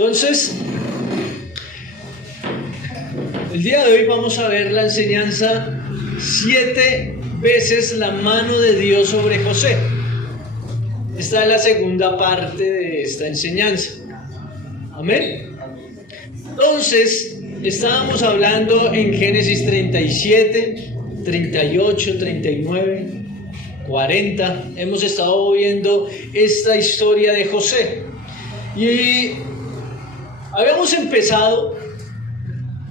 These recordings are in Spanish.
Entonces, el día de hoy vamos a ver la enseñanza 7 veces la mano de Dios sobre José. Esta es la segunda parte de esta enseñanza. Amén. Entonces, estábamos hablando en Génesis 37, 38, 39, 40. Hemos estado viendo esta historia de José. Y habíamos empezado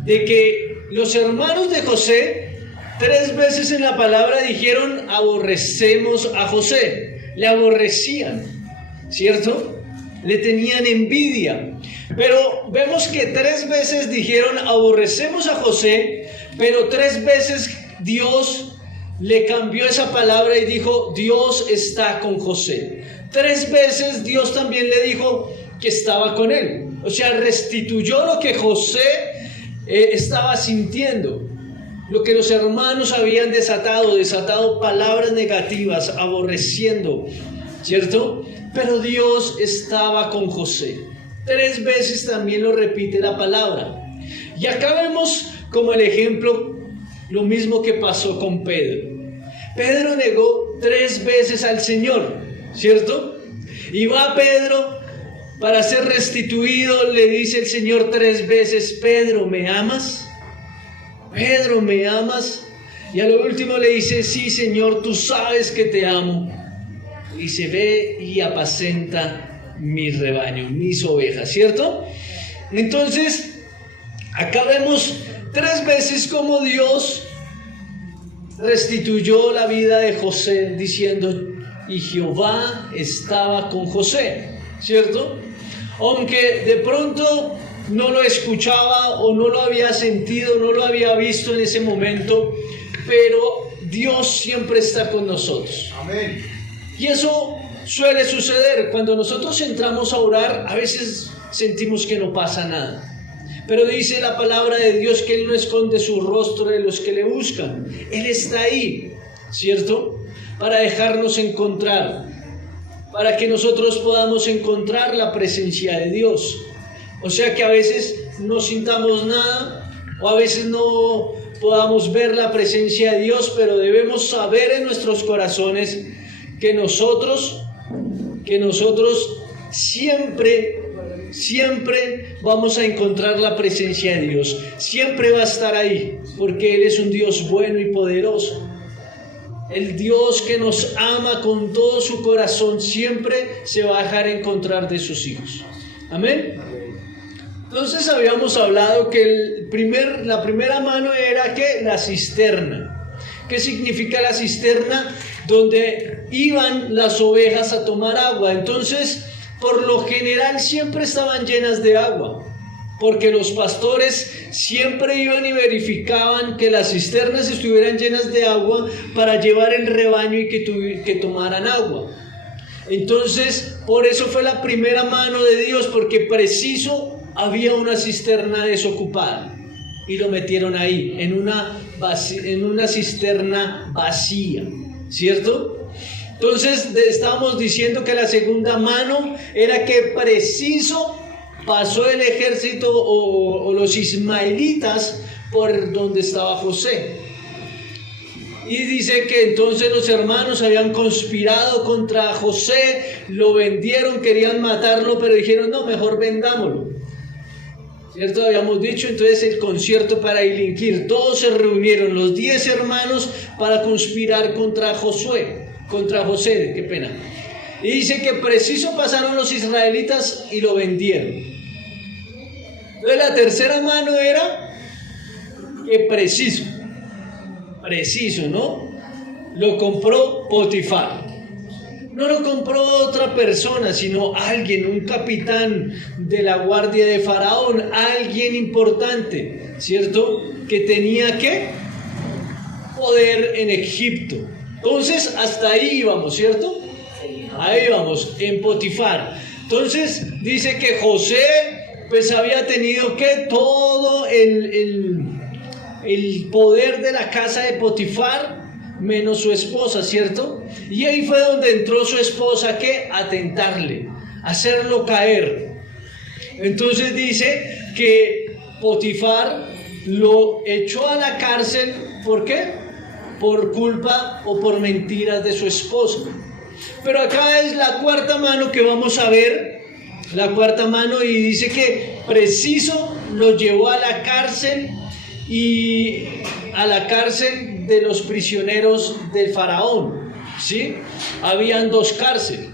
de que los hermanos de José 3 veces en la palabra dijeron aborrecemos a José, le aborrecían, ¿cierto? Le tenían envidia, pero vemos que 3 veces dijeron aborrecemos a José, pero 3 veces Dios le cambió esa palabra y dijo Dios está con José. 3 veces Dios también le dijo que estaba con él, o sea, restituyó lo que José estaba sintiendo, lo que los hermanos habían desatado palabras negativas, aborreciendo, ¿cierto? Pero Dios estaba con José. 3 veces también lo repite la palabra. Y acá vemos como el ejemplo lo mismo que pasó con Pedro. Pedro negó 3 veces al Señor, ¿cierto? Y va Pedro para ser restituido, le dice el Señor 3 veces, Pedro, ¿me amas? Pedro, ¿me amas? Y a lo último le dice, sí, Señor, tú sabes que te amo. Y se ve y apacenta mi rebaño, mis ovejas, ¿cierto? Entonces, acá vemos 3 veces como Dios restituyó la vida de José, diciendo, y Jehová estaba con José, ¿cierto? Aunque de pronto no lo escuchaba o no lo había sentido, no lo había visto en ese momento, pero Dios siempre está con nosotros. Amén. Y eso suele suceder. Cuando nosotros entramos a orar, a veces sentimos que no pasa nada. Pero dice la palabra de Dios que Él no esconde su rostro de los que le buscan. Él está ahí, ¿cierto? Para dejarnos encontrar, para que nosotros podamos encontrar la presencia de Dios. O sea que a veces no sintamos nada, o a veces no podamos ver la presencia de Dios, pero debemos saber en nuestros corazones que nosotros siempre vamos a encontrar la presencia de Dios. Siempre va a estar ahí, porque Él es un Dios bueno y poderoso. El Dios que nos ama con todo su corazón siempre se va a dejar encontrar de sus hijos. Amén. Entonces habíamos hablado que la primera mano era que la cisterna. ¿Qué significa la cisterna? Donde iban las ovejas a tomar agua. Entonces, por lo general siempre estaban llenas de agua, porque los pastores siempre iban y verificaban que las cisternas estuvieran llenas de agua para llevar el rebaño y que tomaran agua. Entonces, por eso fue la primera mano de Dios, porque preciso había una cisterna desocupada y lo metieron ahí, en una cisterna vacía, ¿cierto? Entonces, estábamos diciendo que la segunda mano era que preciso pasó el ejército o los ismaelitas por donde estaba José. Y dice que entonces los hermanos habían conspirado contra José, lo vendieron, querían matarlo, pero dijeron, no, mejor vendámoslo. ¿Cierto? Habíamos dicho, entonces el concierto para delinquir. Todos se reunieron, los 10 hermanos, para conspirar contra José, qué pena. Y dice que preciso pasaron los israelitas y lo vendieron. Entonces la tercera mano era que preciso, ¿no? Lo compró Potifar. No lo compró otra persona, sino alguien, un capitán de la guardia de Faraón, alguien importante, ¿cierto? Que tenía ¿qué? Poder en Egipto. Entonces hasta ahí íbamos, ¿cierto? Ahí vamos, en Potifar. Entonces dice que José pues había tenido que todo el poder de la casa de Potifar, menos su esposa, ¿cierto? Y ahí fue donde entró su esposa, ¿qué? A tentarle, a hacerlo caer. Entonces dice que Potifar lo echó a la cárcel. ¿Por qué? Por culpa o por mentiras de su esposa. Pero acá es la cuarta mano que vamos a ver, la cuarta mano, y dice que preciso lo llevó a la cárcel, y a la cárcel de los prisioneros del faraón, ¿sí? Habían dos cárceles.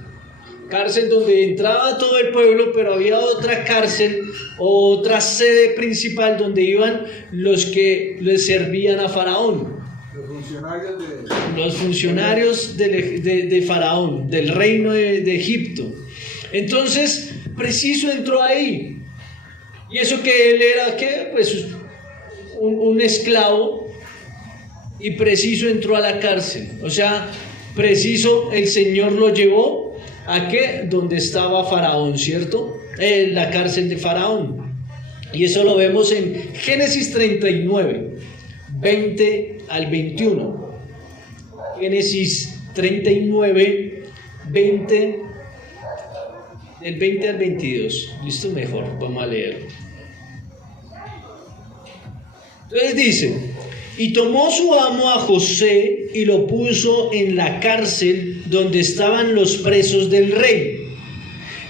Cárcel donde entraba todo el pueblo, pero había otra cárcel, otra sede principal donde iban los que le servían a Faraón. Los funcionarios de Faraón, del reino de Egipto. Entonces, preciso entró ahí. Y eso que él era, ¿qué? Pues un esclavo, y preciso entró a la cárcel. O sea, preciso el Señor lo llevó ¿a qué? Donde estaba Faraón, ¿cierto? La cárcel de Faraón. Y eso lo vemos en Génesis 39, 20 al 21. Génesis 39, 20, del 20 al 22. ¿Listo? Mejor, vamos a leerlo. Entonces dice: y tomó su amo a José y lo puso en la cárcel donde estaban los presos del rey.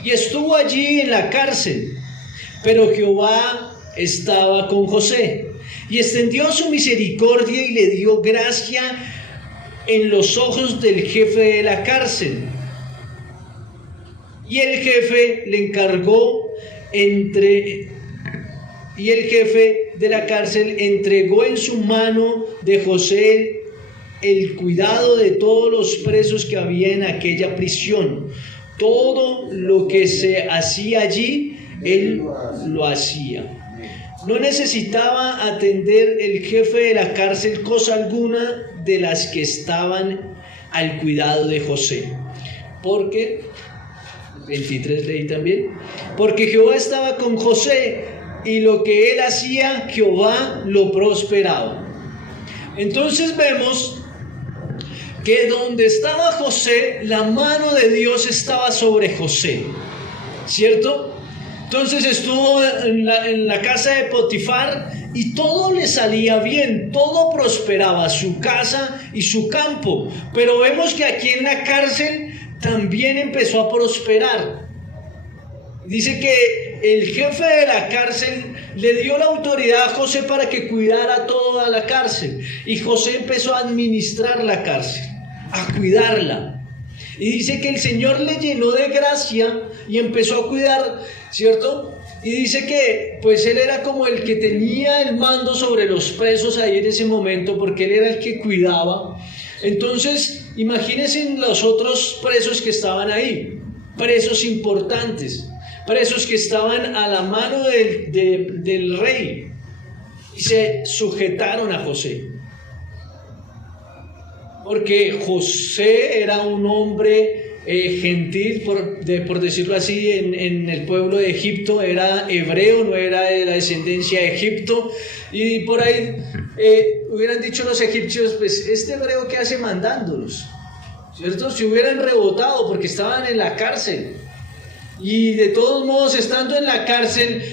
Y estuvo allí en la cárcel, pero Jehová estaba con José, y extendió su misericordia y le dio gracia en los ojos del jefe de la cárcel. Y el jefe le encargó y el jefe de la cárcel entregó en su mano de José el cuidado de todos los presos que había en aquella prisión. Todo lo que se hacía allí, él lo hacía. No necesitaba atender el jefe de la cárcel cosa alguna de las que estaban al cuidado de José. Porque, 23 leí también, porque Jehová estaba con José, y lo que él hacía, Jehová lo prosperaba. Entonces vemos que donde estaba José, la mano de Dios estaba sobre José, ¿cierto? Entonces estuvo en la casa de Potifar, y todo le salía bien, todo prosperaba, su casa y su campo. Pero vemos que aquí en la cárcel también empezó a prosperar. Dice que el jefe de la cárcel le dio la autoridad a José para que cuidara toda la cárcel. Y José empezó a administrar la cárcel, a cuidarla. Y dice que el Señor le llenó de gracia y empezó a cuidar, ¿cierto? Y dice que pues él era como el que tenía el mando sobre los presos ahí en ese momento, porque él era el que cuidaba. Entonces, imagínense los otros presos que estaban ahí, presos importantes, presos que estaban a la mano del rey, y se sujetaron a José. Porque José era un hombre gentil, por decirlo así, en el pueblo de Egipto. Era hebreo, no era de la descendencia de Egipto. Y por ahí hubieran dicho los egipcios: pues este hebreo, ¿qué hace mandándolos? ¿Cierto? Se hubieran rebotado porque estaban en la cárcel. Y de todos modos, estando en la cárcel,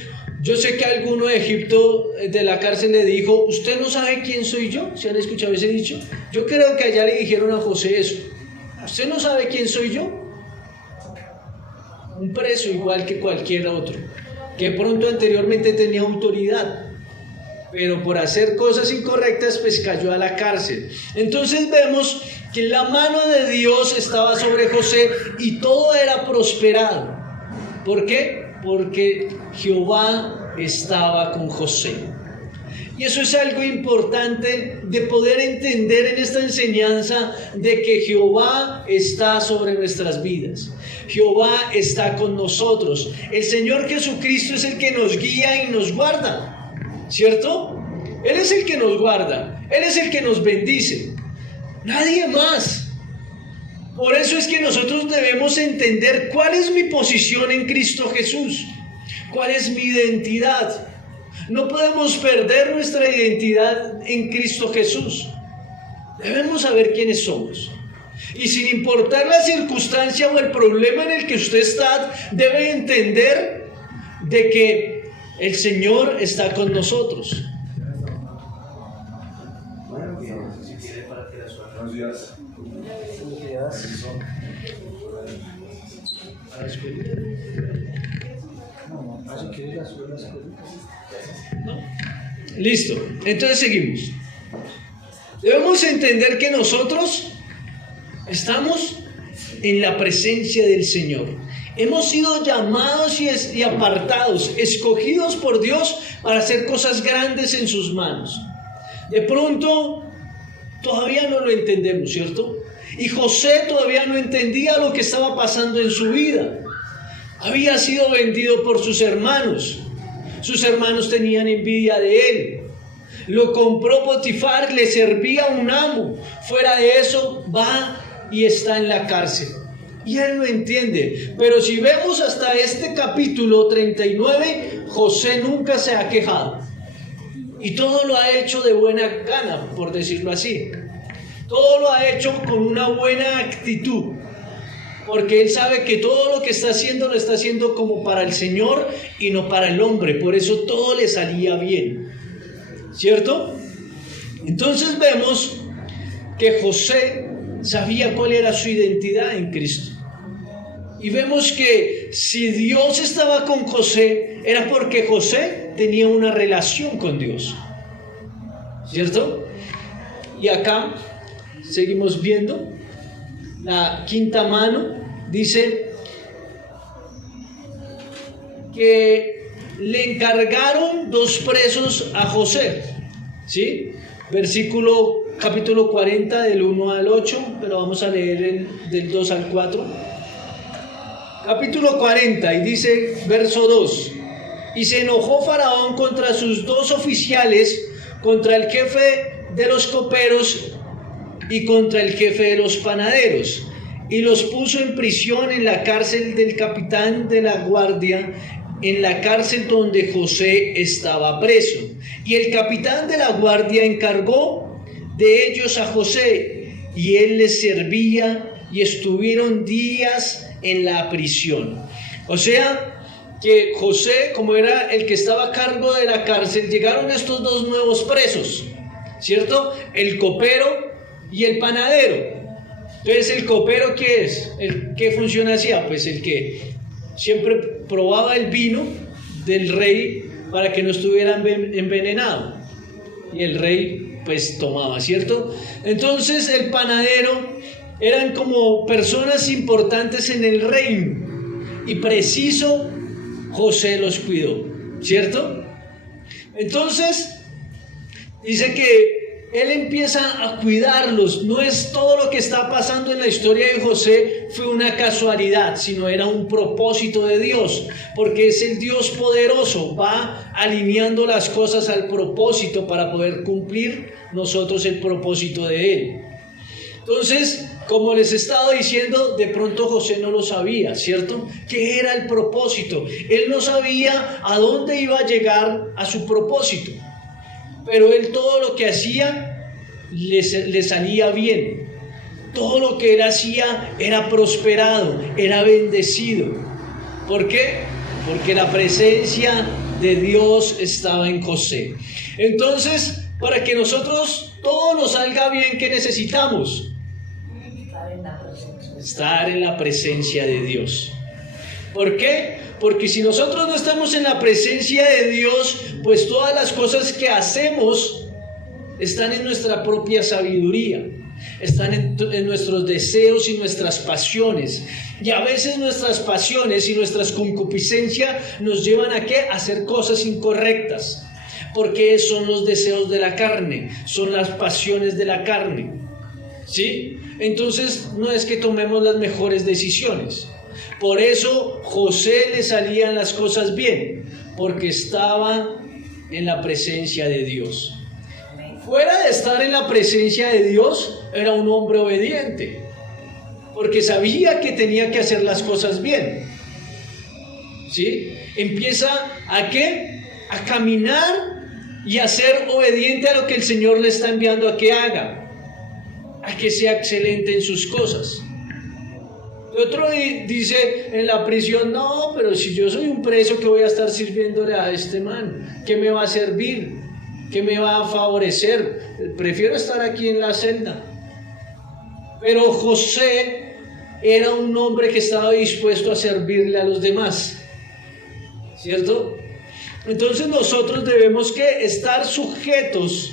yo sé que alguno de Egipto, de la cárcel, le dijo: ¿usted no sabe quién soy yo? ¿Se han escuchado ese dicho? Yo creo que allá le dijeron a José eso: ¿usted no sabe quién soy yo? Un preso igual que cualquier otro, que pronto anteriormente tenía autoridad, pero por hacer cosas incorrectas pues cayó a la cárcel. Entonces vemos que la mano de Dios estaba sobre José y todo era prosperado. ¿Por qué? Porque Jehová estaba con José. Y eso es algo importante de poder entender en esta enseñanza, de que Jehová está sobre nuestras vidas. Jehová está con nosotros. El Señor Jesucristo es el que nos guía y nos guarda, ¿cierto? Él es el que nos guarda, Él es el que nos bendice, nadie más. Por eso es que nosotros debemos entender cuál es mi posición en Cristo Jesús, cuál es mi identidad. No podemos perder nuestra identidad en Cristo Jesús. Debemos saber quiénes somos. Y sin importar la circunstancia o el problema en el que usted está, debe entender de que el Señor está con nosotros. Listo, entonces seguimos. Debemos entender que nosotros estamos en la presencia del Señor. Hemos sido llamados y apartados, escogidos por Dios para hacer cosas grandes en sus manos. De pronto, todavía no lo entendemos, ¿cierto? Y José todavía no entendía lo que estaba pasando en su vida. Había sido vendido por sus hermanos. Sus hermanos tenían envidia de él. Lo compró Potifar, le servía a un amo. Fuera de eso, va y está en la cárcel. Y él no entiende. Pero si vemos hasta este capítulo 39, José nunca se ha quejado. Y todo lo ha hecho de buena gana, por decirlo así. Todo lo ha hecho con una buena actitud. Porque él sabe que todo lo que está haciendo lo está haciendo como para el Señor y no para el hombre. Por eso todo le salía bien. ¿Cierto? Entonces vemos que José sabía cuál era su identidad en Cristo. Y vemos que si Dios estaba con José, era porque José tenía una relación con Dios. ¿Cierto? Y acá seguimos viendo la quinta mano. Dice que le encargaron 2 presos a José. ¿Sí? Capítulo 40 del 1 al 8, pero vamos a leer del 2 al 4. Capítulo 40 y dice verso 2: y se enojó Faraón contra sus 2 oficiales, contra el jefe de los coperos y contra el jefe de los panaderos, y los puso en prisión en la cárcel del capitán de la guardia, en la cárcel donde José estaba preso. Y el capitán de la guardia encargó de ellos a José, y él les servía, y estuvieron días en la prisión. O sea, que José, como era el que estaba a cargo de la cárcel, llegaron estos 2 nuevos presos, ¿cierto? El copero y el panadero. Entonces, ¿el copero qué es? ¿Qué función hacía? Pues el que siempre probaba el vino del rey para que no estuviera envenenado. Y el rey pues tomaba, ¿cierto? Entonces el panadero eran como personas importantes en el reino. Y preciso José los cuidó, ¿cierto? Entonces dice que él empieza a cuidarlos. No es todo lo que está pasando en la historia de José fue una casualidad, sino era un propósito de Dios, porque es el Dios poderoso, va alineando las cosas al propósito para poder cumplir nosotros el propósito de Él. Entonces, como les he estado diciendo, de pronto José no lo sabía, ¿cierto? ¿Qué era el propósito? Él no sabía a dónde iba a llegar a su propósito. Pero él todo lo que hacía le salía bien. Todo lo que él hacía era prosperado, era bendecido. ¿Por qué? Porque la presencia de Dios estaba en José. Entonces, para que nosotros todo nos salga bien, ¿qué necesitamos? Estar en la presencia de Dios. ¿Por qué? Porque si nosotros no estamos en la presencia de Dios, pues todas las cosas que hacemos están en nuestra propia sabiduría, están en nuestros deseos y nuestras pasiones. Y a veces nuestras pasiones y nuestras concupiscencias nos llevan ¿a qué? A hacer cosas incorrectas, porque son los deseos de la carne, son las pasiones de la carne, ¿sí? Entonces no es que tomemos las mejores decisiones. Por eso José le salían las cosas bien, porque estaba en la presencia de Dios. Fuera de estar en la presencia de Dios, era un hombre obediente, porque sabía que tenía que hacer las cosas bien. ¿Sí? Empieza ¿a qué? A caminar y a ser obediente a lo que el Señor le está enviando a que haga, a que sea excelente en sus cosas. El otro dice en la prisión, no, pero si yo soy un preso, ¿qué voy a estar sirviéndole a este man? ¿Qué me va a servir? ¿Qué me va a favorecer? Prefiero estar aquí en la celda. Pero José era un hombre que estaba dispuesto a servirle a los demás, ¿cierto? Entonces nosotros debemos que estar sujetos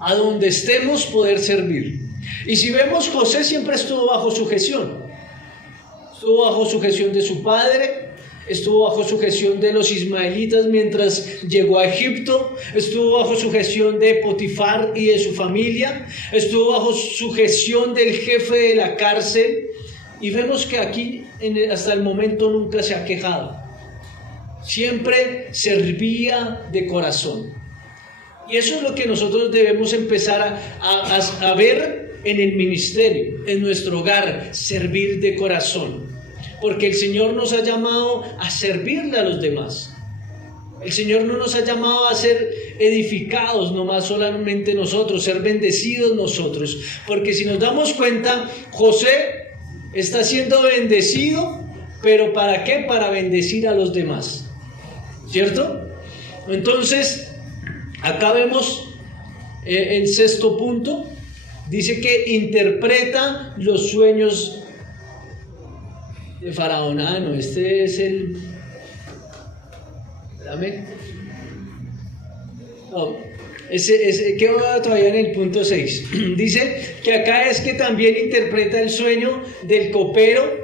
a donde estemos, poder servir. Y si vemos, José siempre estuvo bajo sujeción. Estuvo bajo sujeción de su padre, estuvo bajo sujeción de los ismaelitas mientras llegó a Egipto, estuvo bajo sujeción de Potifar y de su familia, estuvo bajo sujeción del jefe de la cárcel, y vemos que aquí hasta el momento nunca se ha quejado. Siempre servía de corazón. Y eso es lo que nosotros debemos empezar a ver en el ministerio, en nuestro hogar, servir de corazón. Porque el Señor nos ha llamado a servirle a los demás. El Señor no nos ha llamado a ser edificados nomás solamente nosotros, ser bendecidos nosotros. Porque si nos damos cuenta, José está siendo bendecido, pero ¿para qué? Para bendecir a los demás, ¿cierto? Entonces, acá vemos el sexto punto. Dice que interpreta los sueños de Faraón. Ah, no, este es el... Espérame. No, queda todavía en el punto 6. Dice que acá es que también interpreta el sueño del copero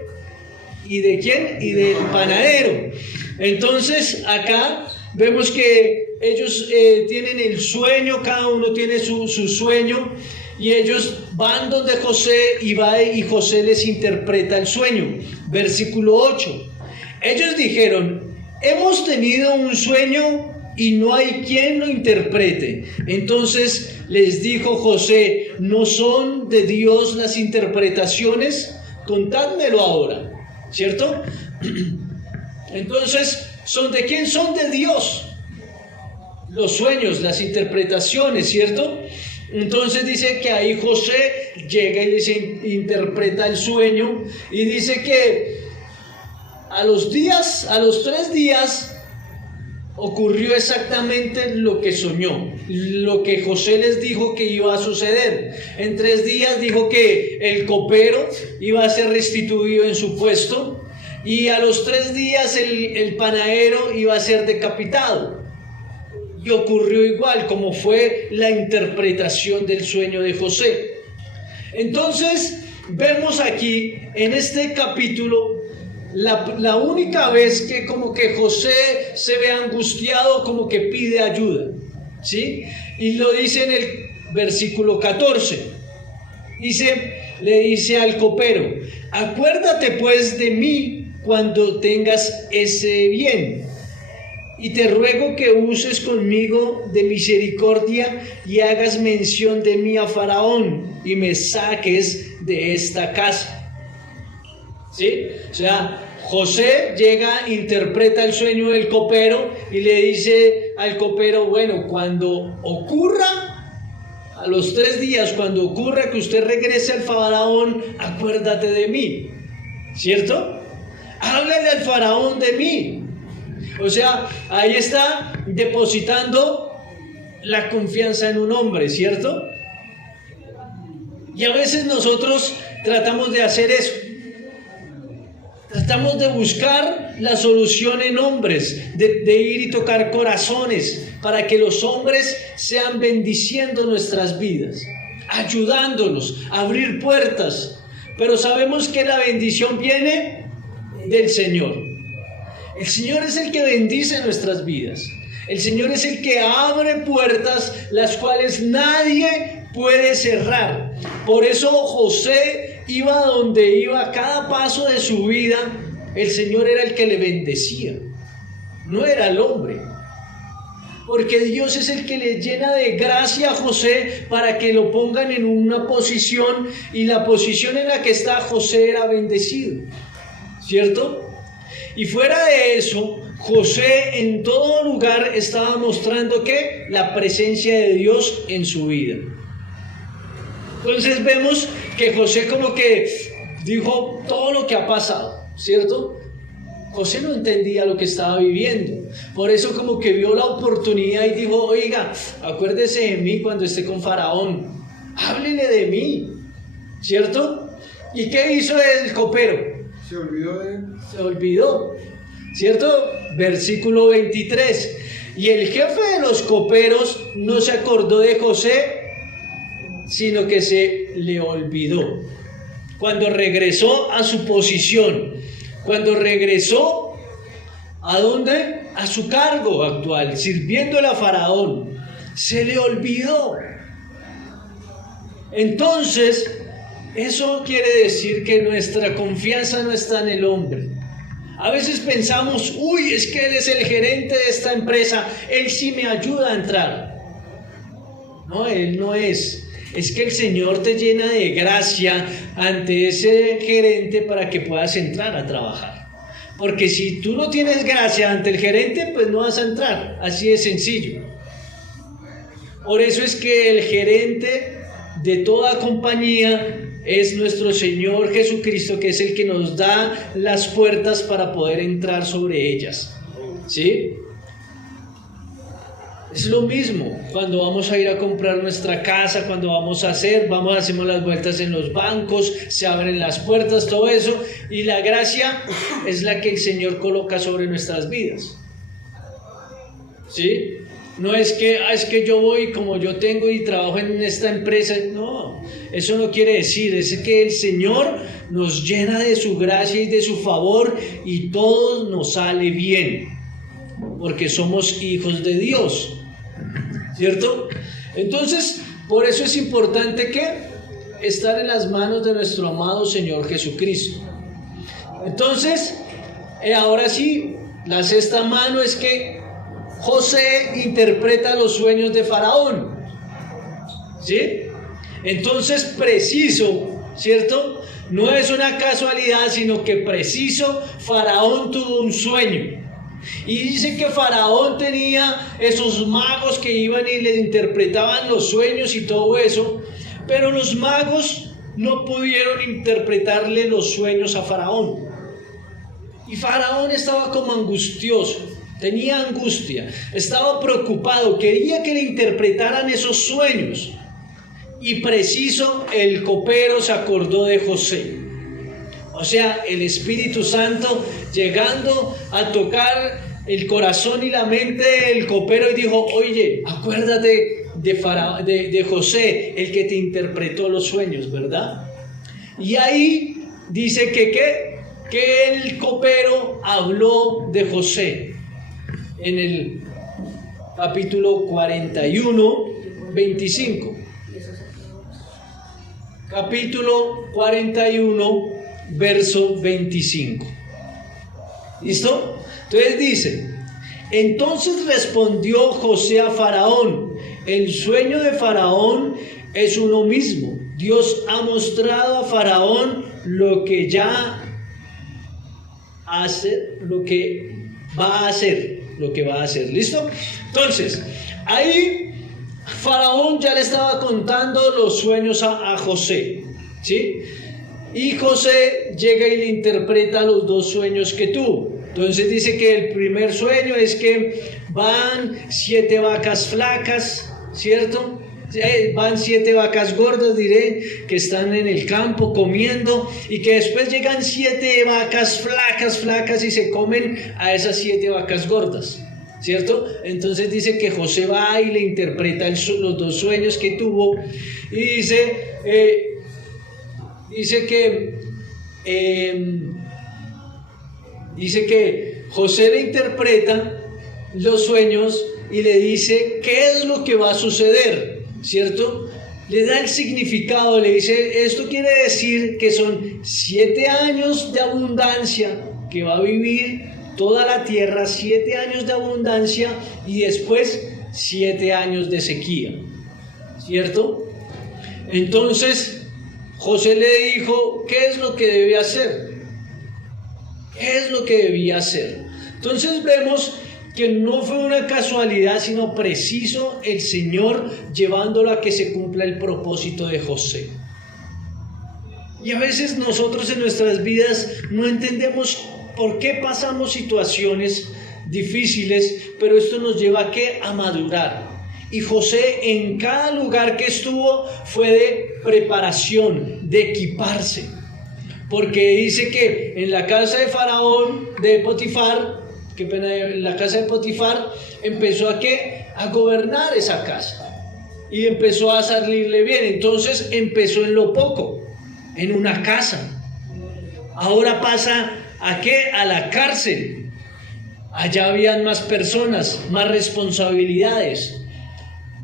y de ¿quién? Y del panadero. Entonces acá vemos que ellos tienen el sueño, cada uno tiene su sueño, y ellos van donde José y José les interpreta el sueño. Versículo 8. Ellos dijeron: hemos tenido un sueño y no hay quien lo interprete. Entonces les dijo José: ¿no son de Dios las interpretaciones? Contádmelo ahora, ¿cierto? Entonces, ¿son de quién? Son de Dios los sueños, las interpretaciones, ¿cierto? Entonces dice que ahí José llega y les interpreta el sueño, y dice que a los 3 días ocurrió exactamente lo que soñó, lo que José les dijo que iba a suceder. En 3 días dijo que el copero iba a ser restituido en su puesto, y a los 3 días el panadero iba a ser decapitado. Y ocurrió igual, como fue la interpretación del sueño de José. Entonces vemos aquí en este capítulo la única vez que como que José se ve angustiado, como que pide ayuda, ¿sí? Y lo dice en el versículo 14. Le dice al copero: acuérdate pues de mí cuando tengas ese bien, y te ruego que uses conmigo de misericordia y hagas mención de mí a Faraón y me saques de esta casa. ¿Sí? O sea, José llega, interpreta el sueño del copero y le dice al copero: bueno, cuando ocurra, a los 3 días, cuando ocurra que usted regrese al Faraón, acuérdate de mí, ¿cierto? Háblale al Faraón de mí. O sea, ahí está depositando la confianza en un hombre, ¿cierto? Y a veces nosotros tratamos de hacer eso. Tratamos de buscar la solución en hombres, de ir y tocar corazones para que los hombres sean bendiciendo nuestras vidas, ayudándonos a abrir puertas. Pero sabemos que la bendición viene del Señor. El Señor es el que bendice nuestras vidas. El Señor es el que abre puertas las cuales nadie puede cerrar. Por eso José iba donde iba, cada paso de su vida, el Señor era el que le bendecía, no era el hombre. Porque Dios es el que le llena de gracia a José para que lo pongan en una posición, y la posición en la que está José era bendecido, ¿cierto? Y fuera de eso, José en todo lugar estaba mostrando que la presencia de Dios en su vida. Entonces vemos que José como que dijo todo lo que ha pasado, ¿cierto? José no entendía lo que estaba viviendo, por eso como que vio la oportunidad y dijo, oiga, acuérdese de mí cuando esté con Faraón, háblele de mí, ¿cierto? ¿Y qué hizo el copero? Se olvidó de él. Se olvidó, ¿cierto? Versículo 23. Y el jefe de los coperos no se acordó de José, sino que se le olvidó. Cuando regresó a su posición, cuando regresó, ¿a dónde? A su cargo actual, sirviéndole a Faraón, se le olvidó. Entonces, eso quiere decir que nuestra confianza no está en el hombre. A veces pensamos, uy, es que él es el gerente de esta empresa, él sí me ayuda a entrar. No, él no es. Es que el Señor te llena de gracia ante ese gerente para que puedas entrar a trabajar. Porque si tú no tienes gracia ante el gerente, pues no vas a entrar. Así de sencillo. Por eso es que el gerente de toda compañía es nuestro Señor Jesucristo, que es el que nos da las puertas para poder entrar sobre ellas. ¿Sí? Es lo mismo cuando vamos a ir a comprar nuestra casa, cuando hacemos las vueltas en los bancos, se abren las puertas, todo eso, y la gracia es la que el Señor coloca sobre nuestras vidas. ¿Sí? No es que yo voy como yo tengo y trabajo en esta empresa, no, eso no quiere decir, es que el Señor nos llena de su gracia y de su favor y todo nos sale bien, porque somos hijos de Dios, ¿cierto? Entonces, por eso es importante que estar en las manos de nuestro amado Señor Jesucristo. Entonces, ahora sí, la sexta mano es que José interpreta los sueños de Faraón, ¿sí? Entonces, preciso, ¿cierto? No es una casualidad, sino que preciso, Faraón tuvo un sueño. Y dice que Faraón tenía esos magos que iban y le interpretaban los sueños y todo eso, pero los magos no pudieron interpretarle los sueños a Faraón. Y Faraón estaba como angustioso. Tenía angustia, estaba preocupado, quería que le interpretaran esos sueños. Y preciso, el copero se acordó de José. O sea, el Espíritu Santo llegando a tocar el corazón y la mente del copero y dijo, oye, acuérdate de José, el que te interpretó los sueños, ¿verdad? Y ahí dice que el copero habló de José. En el capítulo 41, 25. Capítulo 41, verso 25. ¿Listo? Entonces dice, entonces respondió José a Faraón, el sueño de Faraón es uno mismo. Dios ha mostrado a Faraón lo que ya hace, lo que va a hacer. ¿Listo? Entonces, ahí Faraón ya le estaba contando los sueños a José, ¿sí? Y José llega y le interpreta los dos sueños que tuvo. Entonces dice que el primer sueño es que van 7 vacas flacas, ¿cierto? Van 7 vacas gordas, diré, que están en el campo comiendo, y que después llegan 7 vacas flacas y se comen a esas 7 vacas gordas, ¿cierto? Entonces dice que José va y le interpreta los dos sueños que tuvo, y dice que José le interpreta los sueños y le dice qué es lo que va a suceder, ¿cierto? Le da el significado, le dice, esto quiere decir que son 7 años de abundancia que va a vivir toda la tierra, 7 años de abundancia y después 7 años de sequía, ¿cierto? Entonces José le dijo, ¿qué es lo que debe hacer? ¿Qué es lo que debía hacer? Entonces vemos que no fue una casualidad, sino preciso el Señor llevándolo a que se cumpla el propósito de José. Y a veces nosotros en nuestras vidas no entendemos por qué pasamos situaciones difíciles, pero esto nos lleva ¿a qué? A madurar. Y José en cada lugar que estuvo fue de preparación, de equiparse. Porque dice que en la casa de Faraón, de Potifar, en la casa de Potifar, empezó ¿a qué? A gobernar esa casa. Y empezó a salirle bien. Entonces empezó en lo poco, en una casa. Ahora pasa ¿a qué? A la cárcel. Allá habían más personas, más responsabilidades,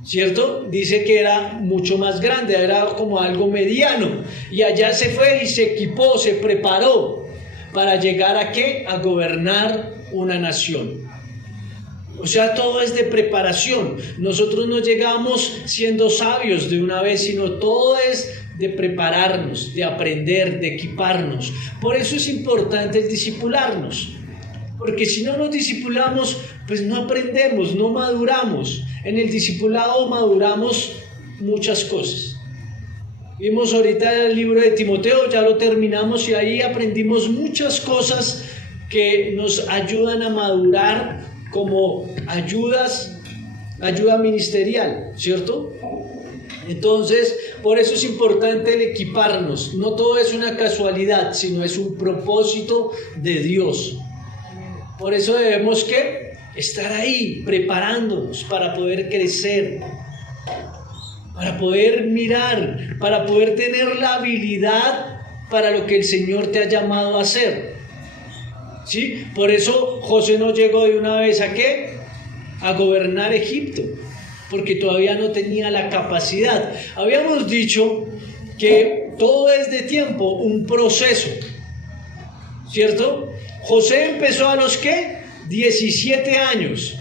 ¿cierto? Dice que era mucho más grande, era como algo mediano. Y allá se fue y se equipó, se preparó para llegar ¿a qué? A gobernar una nación. O sea, todo es de preparación. Nosotros no llegamos siendo sabios de una vez, sino todo es de prepararnos, de aprender, de equiparnos. Por eso es importante el discipularnos. Porque si no nos discipulamos, pues no aprendemos, no maduramos. En el discipulado maduramos muchas cosas. Vimos ahorita el libro de Timoteo, ya lo terminamos y ahí aprendimos muchas cosas que nos ayudan a madurar como ayuda ministerial, ¿cierto? Entonces, por eso es importante el equiparnos. No todo es una casualidad, sino es un propósito de Dios. Por eso debemos ¿qué? Estar ahí, preparándonos para poder crecer, para poder mirar, para poder tener la habilidad para lo que el Señor te ha llamado a hacer. ¿Sí? Por eso José no llegó de una vez ¿a qué? A gobernar Egipto, porque todavía no tenía la capacidad. Habíamos dicho que todo es de tiempo, un proceso, ¿cierto? José empezó a los ¿qué? 17 años.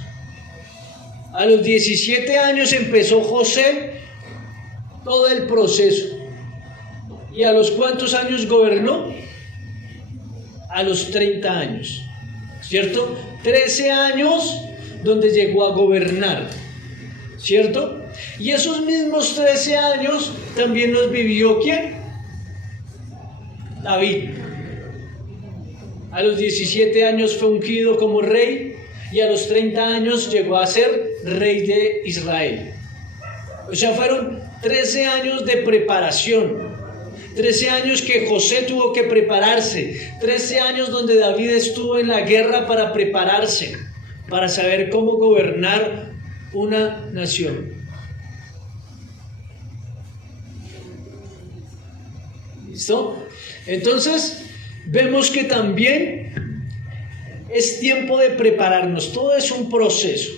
A los 17 años empezó José todo el proceso. ¿Y a los cuántos años gobernó? A los 30 años, ¿cierto? 13 años donde llegó a gobernar, ¿cierto? Y esos mismos 13 años también los vivió ¿quién? David. A los 17 años fue ungido como rey y a los 30 años llegó a ser rey de Israel. O sea, fueron 13 años de preparación. 13 años que José tuvo que prepararse, 13 años donde David estuvo en la guerra para prepararse, para saber cómo gobernar una nación. ¿Listo? Entonces, vemos que también es tiempo de prepararnos, todo es un proceso,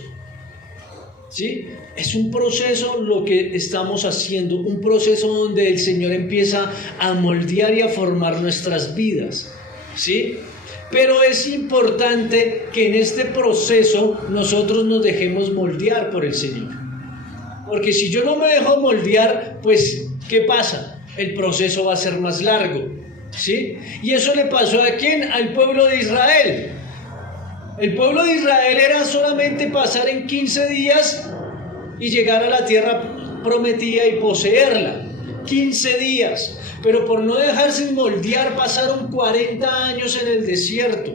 ¿sí? Es un proceso lo que estamos haciendo, un proceso donde el Señor empieza a moldear y a formar nuestras vidas, ¿sí? Pero es importante que en este proceso nosotros nos dejemos moldear por el Señor. Porque si yo no me dejo moldear, pues, ¿qué pasa? El proceso va a ser más largo, ¿sí? Y eso le pasó ¿a quién? Al pueblo de Israel. El pueblo de Israel era solamente pasar en 15 días y llegar a la tierra prometida y poseerla. 15 días. Pero por no dejarse moldear pasaron 40 años en el desierto,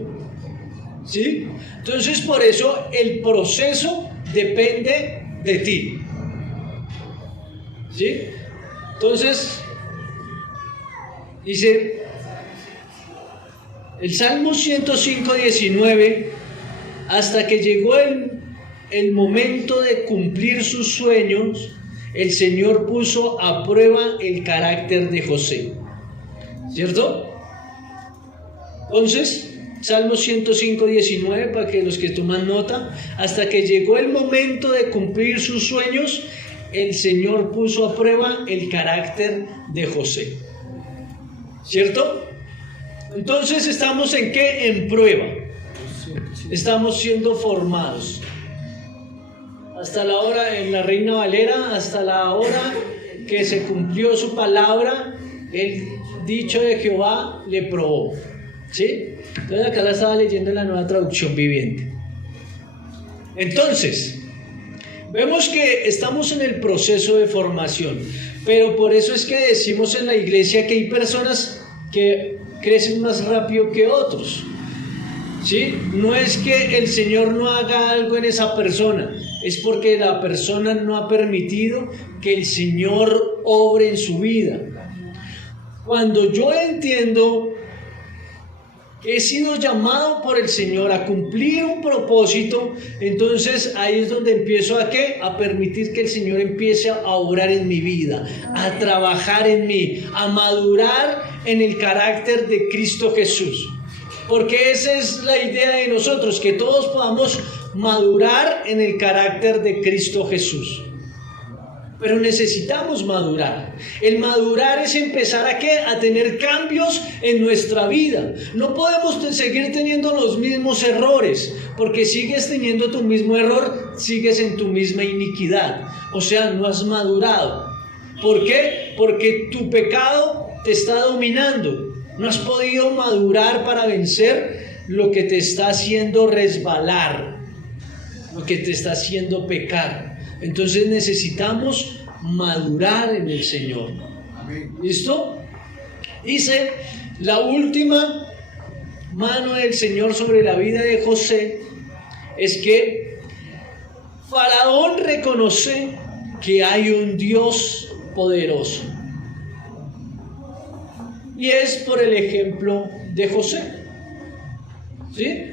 ¿sí? Entonces por eso el proceso depende de ti, ¿sí? Entonces dice el Salmo 105:19: hasta que llegó el momento de cumplir sus sueños, el Señor puso a prueba el carácter de José, ¿cierto? Entonces, Salmo 105:19, para que los que toman nota: hasta que llegó el momento de cumplir sus sueños, el Señor puso a prueba el carácter de José, ¿cierto? Entonces, ¿estamos en qué? En prueba. Estamos siendo formados. Hasta la hora, en la Reina Valera, hasta la hora que se cumplió su palabra, el dicho de Jehová le probó, ¿sí? Entonces acá la estaba leyendo en la Nueva Traducción Viviente. Entonces, vemos que estamos en el proceso de formación, Pero por eso es que decimos en la iglesia que hay personas que crecen más rápido que otros. ¿Sí? No es que el Señor no haga algo en esa persona, es porque la persona no ha permitido que el Señor obre en su vida. Cuando yo entiendo que he sido llamado por el Señor a cumplir un propósito, entonces ahí es donde empiezo a ¿qué? A permitir que el Señor empiece a obrar en mi vida, a trabajar en mí, a madurar en el carácter de Cristo Jesús. Porque esa es la idea de nosotros, que todos podamos madurar en el carácter de Cristo Jesús. Pero necesitamos madurar. El madurar es empezar ¿a qué? A tener cambios en nuestra vida. No podemos seguir teniendo los mismos errores, porque sigues teniendo tu mismo error, sigues en tu misma iniquidad. O sea, no has madurado. ¿Por qué? Porque tu pecado te está dominando. No has podido madurar para vencer lo que te está haciendo resbalar, lo que te está haciendo pecar. Entonces necesitamos madurar en el Señor. ¿Listo? Dice la última mano del Señor sobre la vida de José es que Faraón reconoce que hay un Dios poderoso. Y es por el ejemplo de José. ¿Sí?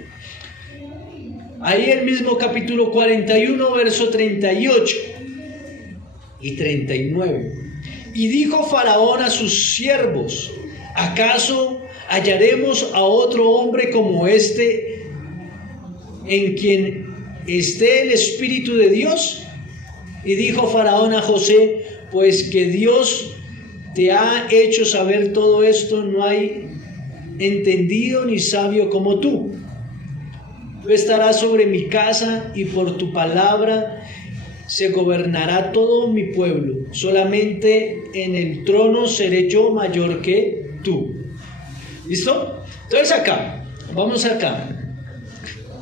Ahí el mismo capítulo 41, verso 38 y 39. Y dijo Faraón a sus siervos: ¿acaso hallaremos a otro hombre como este en quien esté el Espíritu de Dios? Y dijo Faraón a José: pues que Dios te ha hecho saber todo esto, no hay entendido ni sabio como tú. Tú estarás sobre mi casa y por tu palabra se gobernará todo mi pueblo. Solamente en el trono seré yo mayor que tú. ¿Listo? Entonces vamos acá.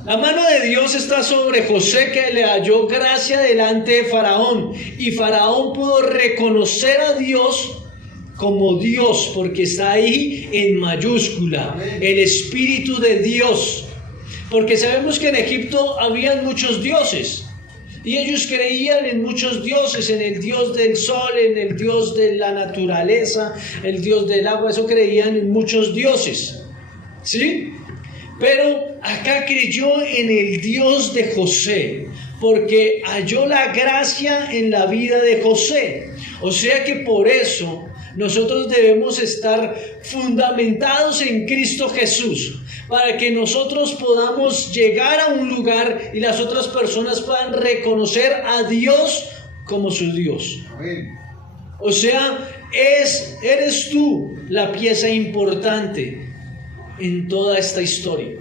La mano de Dios está sobre José, que le halló gracia delante de Faraón. Y Faraón pudo reconocer a Dios como Dios, porque está ahí en mayúscula, el Espíritu de Dios. Porque sabemos que en Egipto habían muchos dioses, y ellos creían en muchos dioses, en el Dios del sol, en el Dios de la naturaleza, el Dios del agua, eso creían en muchos dioses, ¿sí? Pero acá creyó en el Dios de José, porque halló la gracia en la vida de José. O sea que por eso nosotros debemos estar fundamentados en Cristo Jesús, para que nosotros podamos llegar a un lugar y las otras personas puedan reconocer a Dios como su Dios. O sea, eres tú la pieza importante en toda esta historia.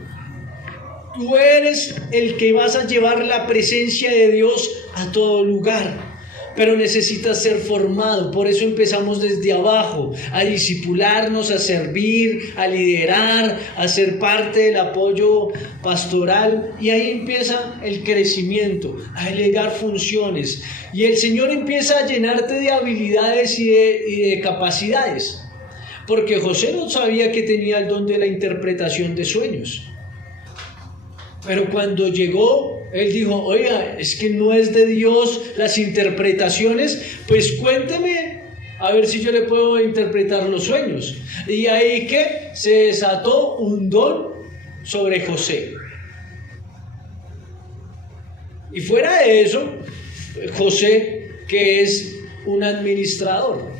Tú eres el que vas a llevar la presencia de Dios a todo lugar. Pero necesitas ser formado. Por eso empezamos desde abajo, a discipularnos, a servir, a liderar, a ser parte del apoyo pastoral. Y ahí empieza el crecimiento, a delegar funciones. Y el Señor empieza a llenarte de habilidades y de capacidades. Porque José no sabía que tenía el don de la interpretación de sueños. Pero cuando llegó, él dijo: oiga, es que no es de Dios las interpretaciones, pues cuénteme, a ver si yo le puedo interpretar los sueños. Y ahí que se desató un don sobre José. Y fuera de eso, José, que es un administrador,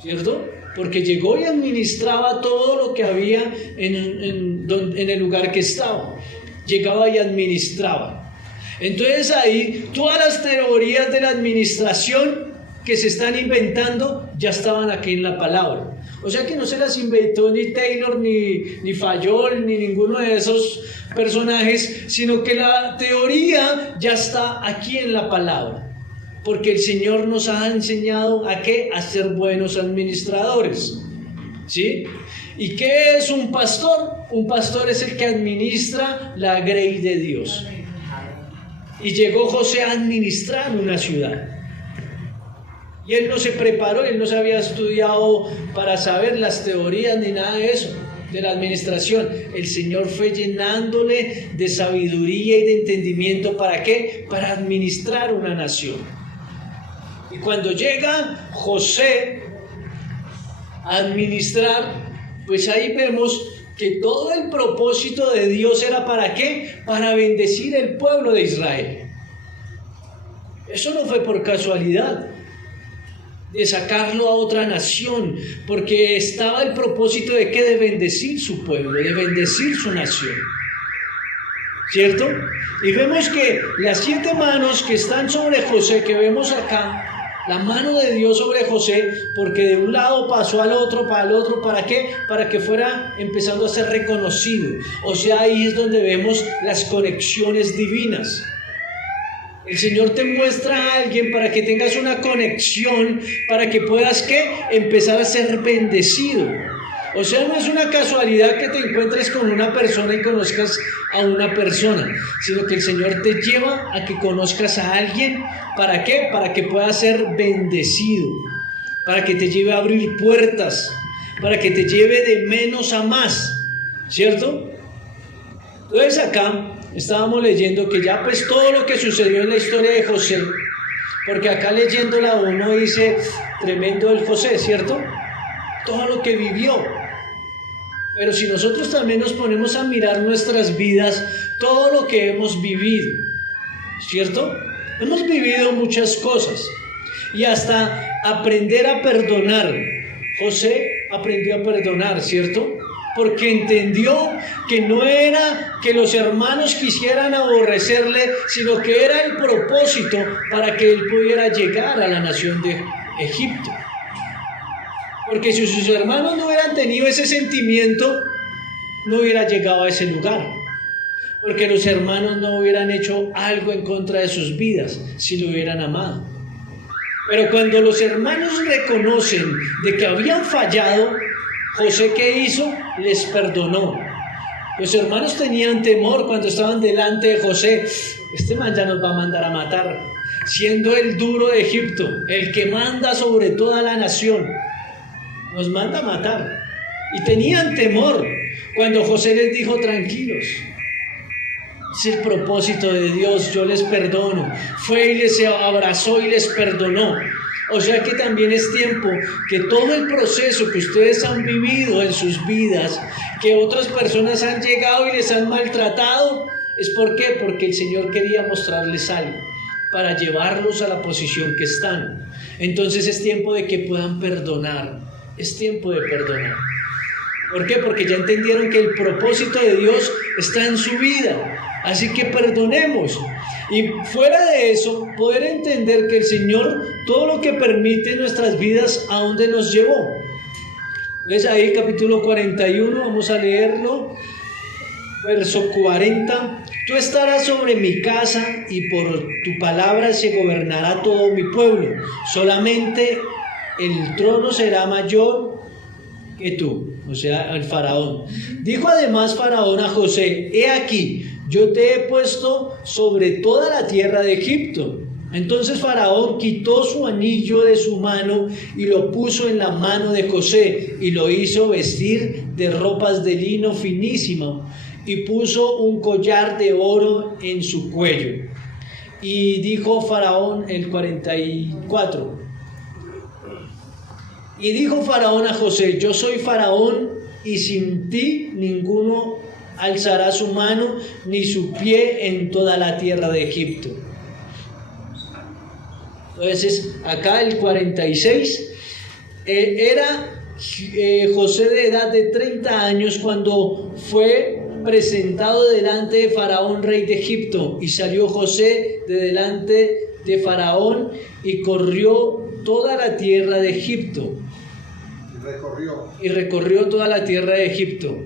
¿cierto? Porque llegó y administraba todo lo que había en el lugar que estaba. Llegaba y administraba. Entonces ahí todas las teorías de la administración que se están inventando ya estaban aquí en la palabra. O sea que no se las inventó ni Taylor, ni Fayol, ni ninguno de esos personajes, sino que la teoría ya está aquí en la palabra. Porque el Señor nos ha enseñado a qué, a ser buenos administradores, ¿sí? ¿Y qué es un pastor? Un pastor es el que administra la grey de Dios. Y llegó José a administrar una ciudad. Y él no se preparó, él no se había estudiado para saber las teorías ni nada de eso, de la administración. El Señor fue llenándole de sabiduría y de entendimiento. ¿Para qué? Para administrar una nación. Y cuando llega José a administrar, pues ahí vemos que todo el propósito de Dios era ¿para qué? Para bendecir el pueblo de Israel. Eso no fue por casualidad, de sacarlo a otra nación, porque estaba el propósito de ¿qué? De bendecir su pueblo, de bendecir su nación, ¿cierto? Y vemos que las 7 manos que están sobre José, que vemos acá, la mano de Dios sobre José, porque de un lado pasó al otro, para el otro, ¿para qué? Para que fuera empezando a ser reconocido. O sea, ahí es donde vemos las conexiones divinas. El Señor te muestra a alguien para que tengas una conexión, para que puedas ¿qué? Empezar a ser bendecido. O sea, no es una casualidad que te encuentres con una persona y conozcas a una persona, sino que el Señor te lleva a que conozcas a alguien. ¿Para qué? Para que puedas ser bendecido, para que te lleve a abrir puertas, para que te lleve de menos a más, ¿cierto? Entonces acá estábamos leyendo que ya pues todo lo que sucedió en la historia de José, porque acá leyéndola uno dice, tremendo el José, ¿cierto? Todo lo que vivió. Pero si nosotros también nos ponemos a mirar nuestras vidas, todo lo que hemos vivido, ¿cierto? Hemos vivido muchas cosas y hasta aprender a perdonar. José aprendió a perdonar, ¿cierto? Porque entendió que no era que los hermanos quisieran aborrecerle, sino que era el propósito para que él pudiera llegar a la nación de Egipto. Porque si sus hermanos no hubieran tenido ese sentimiento, no hubiera llegado a ese lugar. Porque los hermanos no hubieran hecho algo en contra de sus vidas si lo hubieran amado. Pero cuando los hermanos reconocen de que habían fallado, José, ¿qué hizo? Les perdonó. Los hermanos tenían temor cuando estaban delante de José. Este man ya nos va a mandar a matar, siendo el duro de Egipto, el que manda sobre toda la nación. Nos manda a matar. Y tenían temor cuando José les dijo, tranquilos, es el propósito de Dios, yo les perdono. Fue y les abrazó y les perdonó. O sea que también es tiempo que todo el proceso que ustedes han vivido en sus vidas, que otras personas han llegado y les han maltratado, ¿es por qué? Porque el Señor quería mostrarles algo para llevarlos a la posición que están. Entonces es tiempo de que puedan perdonar. Es tiempo de perdonar. ¿Por qué? Porque ya entendieron que el propósito de Dios está en su vida. Así que perdonemos. Y fuera de eso, poder entender que el Señor, todo lo que permite en nuestras vidas, ¿a dónde nos llevó? Entonces ahí capítulo 41, vamos a leerlo, verso 40. Tú estarás sobre mi casa y por tu palabra se gobernará todo mi pueblo. Solamente el trono será mayor que tú, o sea, el faraón. Dijo además Faraón a José, he aquí, yo te he puesto sobre toda la tierra de Egipto. Entonces Faraón quitó su anillo de su mano y lo puso en la mano de José y lo hizo vestir de ropas de lino finísimo y puso un collar de oro en su cuello. Y dijo Faraón, el 44, y dijo Faraón a José, yo soy Faraón y sin ti ninguno alzará su mano ni su pie en toda la tierra de Egipto. Entonces acá el 46 era José de edad de 30 años cuando fue presentado delante de Faraón, rey de Egipto, y salió José de delante de Faraón y corrió toda la tierra de Egipto. Y recorrió toda la tierra de Egipto.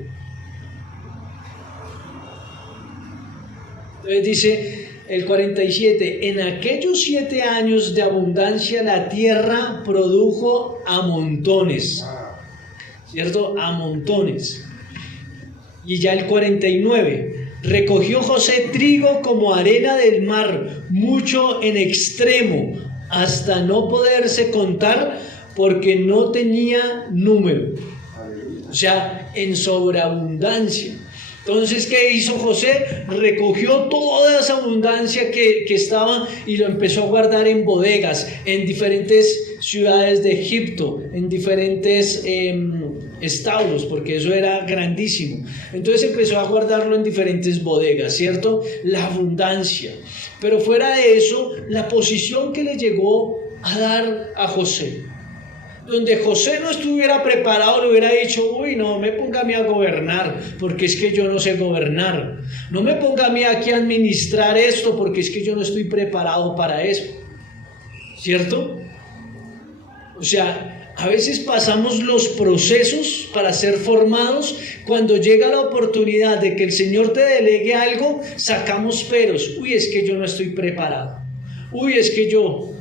Entonces dice el 47, en aquellos 7 años de abundancia la tierra produjo a montones, ¿cierto? A montones. Y ya el 49, recogió José trigo como arena del mar, mucho en extremo, hasta no poderse contar porque no tenía número. O sea, en sobreabundancia. Entonces, ¿qué hizo José? Recogió toda esa abundancia que estaba y lo empezó a guardar en bodegas, en diferentes ciudades de Egipto, en diferentes establos, porque eso era grandísimo. Entonces empezó a guardarlo en diferentes bodegas, ¿cierto? La abundancia. Pero fuera de eso, la posición que le llegó a dar a José, donde José no estuviera preparado, le hubiera dicho: uy, no me ponga a mí a gobernar, porque es que yo no sé gobernar. No me ponga a mí aquí a administrar esto, porque es que yo no estoy preparado para eso. ¿Cierto? O sea, a veces pasamos los procesos para ser formados. Cuando llega la oportunidad de que el Señor te delegue algo, sacamos peros. Uy, es que yo no estoy preparado. Uy, es que yo.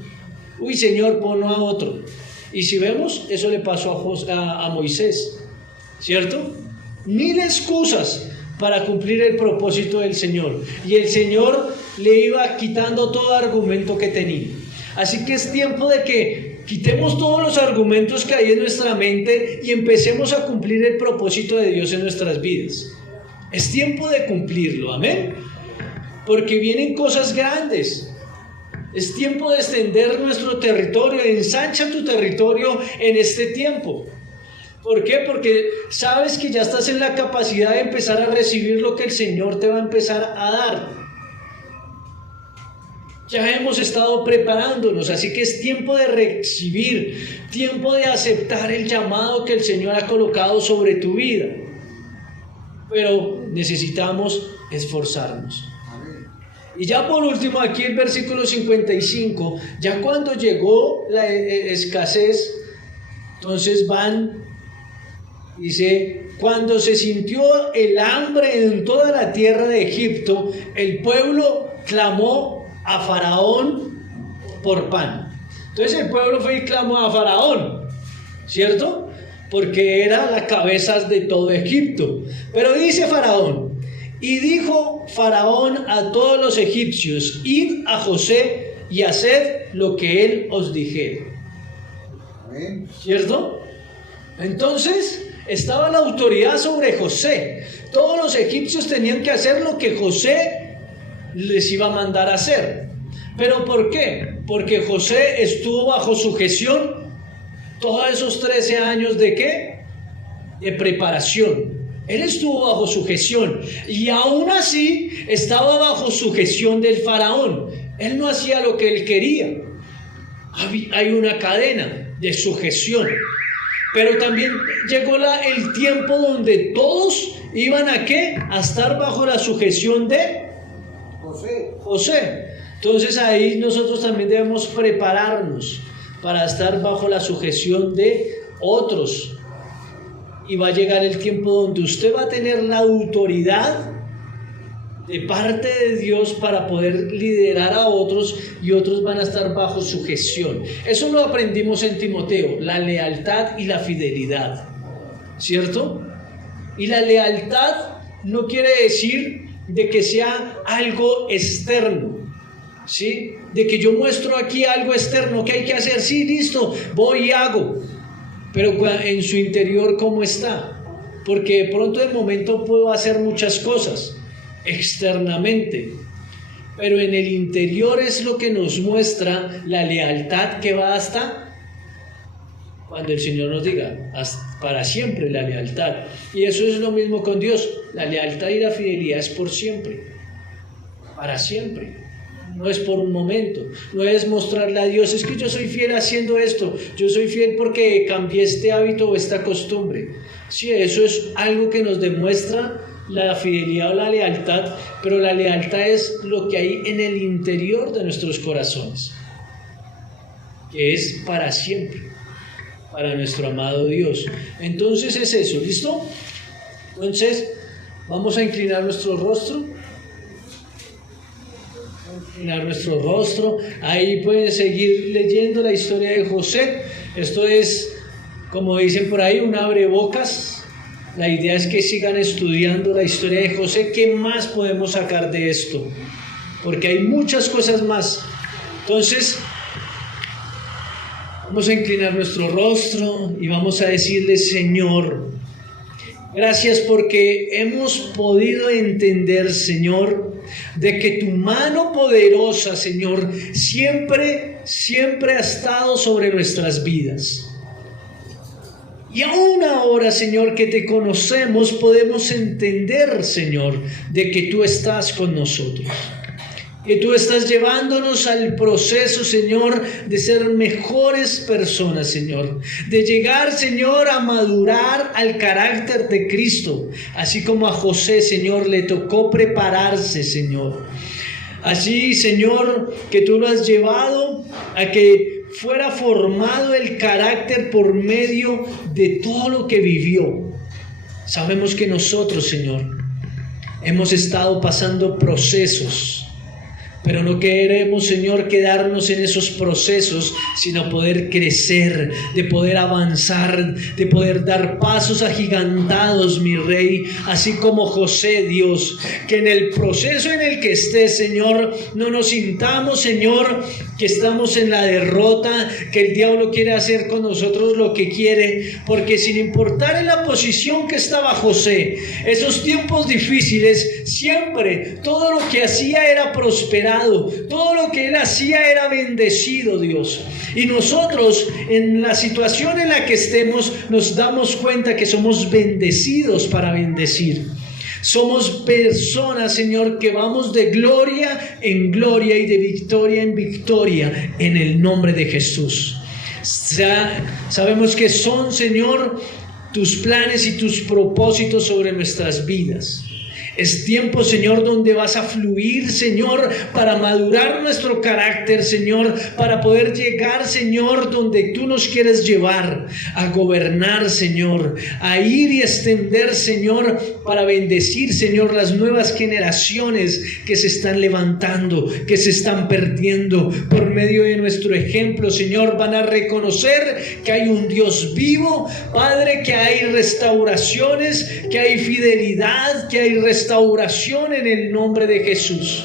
Uy, Señor, ponlo a otro. Y si vemos, eso le pasó a Moisés, ¿cierto? 1000 excusas para cumplir el propósito del Señor. Y el Señor le iba quitando todo argumento que tenía. Así que es tiempo de que quitemos todos los argumentos que hay en nuestra mente y empecemos a cumplir el propósito de Dios en nuestras vidas. Es tiempo de cumplirlo, amén. Porque vienen cosas grandes. Es tiempo de extender nuestro territorio, ensancha tu territorio en este tiempo. ¿Por qué? Porque sabes que ya estás en la capacidad de empezar a recibir lo que el Señor te va a empezar a dar. Ya hemos estado preparándonos, así que es tiempo de recibir, tiempo de aceptar el llamado que el Señor ha colocado sobre tu vida. Pero necesitamos esforzarnos. Y ya por último, aquí el versículo 55, ya cuando llegó la escasez, entonces dice: cuando se sintió el hambre en toda la tierra de Egipto, el pueblo clamó a Faraón por pan. Entonces el pueblo fue y clamó a Faraón, ¿cierto? Porque era la cabeza de todo Egipto. Pero dice Faraón: y dijo Faraón a todos los egipcios: id a José y haced lo que él os dijere. ¿Cierto? Entonces estaba la autoridad sobre José. Todos los egipcios tenían que hacer lo que José les iba a mandar a hacer. ¿Pero por qué? Porque José estuvo bajo sujeción todos esos 13 años de ¿qué? De preparación. Él estuvo bajo sujeción y aún así estaba bajo sujeción del faraón. Él no hacía lo que él quería. Hay una cadena de sujeción. Pero también llegó el tiempo donde todos iban a ¿qué? A estar bajo la sujeción de José. Entonces ahí nosotros también debemos prepararnos para estar bajo la sujeción de otros. Y va a llegar el tiempo donde usted va a tener la autoridad de parte de Dios para poder liderar a otros y otros van a estar bajo sujeción. Eso lo aprendimos en Timoteo, la lealtad y la fidelidad, ¿cierto? Y la lealtad no quiere decir de que sea algo externo, ¿sí? De que yo muestro aquí algo externo que hay que hacer, sí, listo, voy y hago. Pero en su interior, ¿cómo está? Porque de pronto de momento puedo hacer muchas cosas externamente, pero en el interior es lo que nos muestra la lealtad que va hasta cuando el Señor nos diga, para siempre la lealtad. Y eso es lo mismo con Dios. La lealtad y la fidelidad es por siempre, para siempre. No es por un momento, no es mostrarle a Dios: es que yo soy fiel haciendo esto, yo soy fiel porque cambié este hábito o esta costumbre. Sí, eso es algo que nos demuestra la fidelidad o la lealtad, pero la lealtad es lo que hay en el interior de nuestros corazones, que es para siempre, para nuestro amado Dios. Entonces es eso, ¿listo? Entonces vamos a inclinar nuestro rostro. Ahí pueden seguir leyendo la historia de José. Esto es, como dicen por ahí, un abrebocas. La idea es que sigan estudiando la historia de José. ¿Qué más podemos sacar de esto? Porque hay muchas cosas más. Entonces, Vamos a inclinar nuestro rostro y vamos a decirle: Señor, gracias porque hemos podido entender, Señor, de que tu mano poderosa, Señor, siempre ha estado sobre nuestras vidas. Y aún ahora, Señor, que te conocemos, podemos entender, Señor, de que tú estás con nosotros. Que tú estás llevándonos al proceso, Señor, de ser mejores personas, Señor. De llegar, Señor, a madurar al carácter de Cristo. Así como a José, Señor, le tocó prepararse, Señor. Así, Señor, que tú lo has llevado a que fuera formado el carácter por medio de todo lo que vivió. Sabemos que nosotros, Señor, hemos estado pasando procesos, pero no queremos, Señor, quedarnos en esos procesos, sino poder crecer, de poder avanzar, de poder dar pasos agigantados, mi Rey, así como José, Dios, que en el proceso en el que estés, Señor, no nos sintamos, Señor, que estamos en la derrota, que el diablo quiere hacer con nosotros lo que quiere, porque sin importar en la posición que estaba José, esos tiempos difíciles, siempre todo lo que hacía era prosperar. Todo lo que él hacía era bendecido, Dios. Y nosotros, en la situación en la que estemos, nos damos cuenta que somos bendecidos para bendecir. Somos personas, Señor, que vamos de gloria en gloria y de victoria en victoria en el nombre de Jesús. Sabemos que son, Señor, tus planes y tus propósitos sobre nuestras vidas. Es tiempo, Señor, donde vas a fluir, Señor, para madurar nuestro carácter, Señor, para poder llegar, Señor, donde tú nos quieres llevar, a gobernar, Señor, a ir y extender, Señor, para bendecir, Señor, las nuevas generaciones que se están levantando, que se están perdiendo. Por medio de nuestro ejemplo, Señor, van a reconocer que hay un Dios vivo, Padre, que hay restauraciones, que hay fidelidad, que hay restauración en el nombre de Jesús.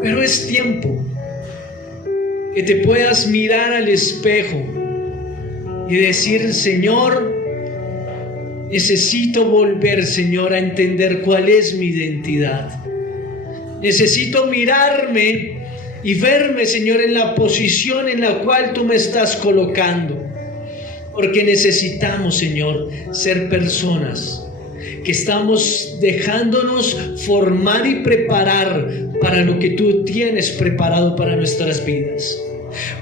Pero es tiempo que te puedas mirar al espejo y decir: Señor, necesito volver, Señor, a entender cuál es mi identidad. Necesito mirarme y verme, Señor, en la posición en la cual tú me estás colocando. Porque necesitamos, Señor, ser personas que estamos dejándonos formar y preparar para lo que tú tienes preparado para nuestras vidas.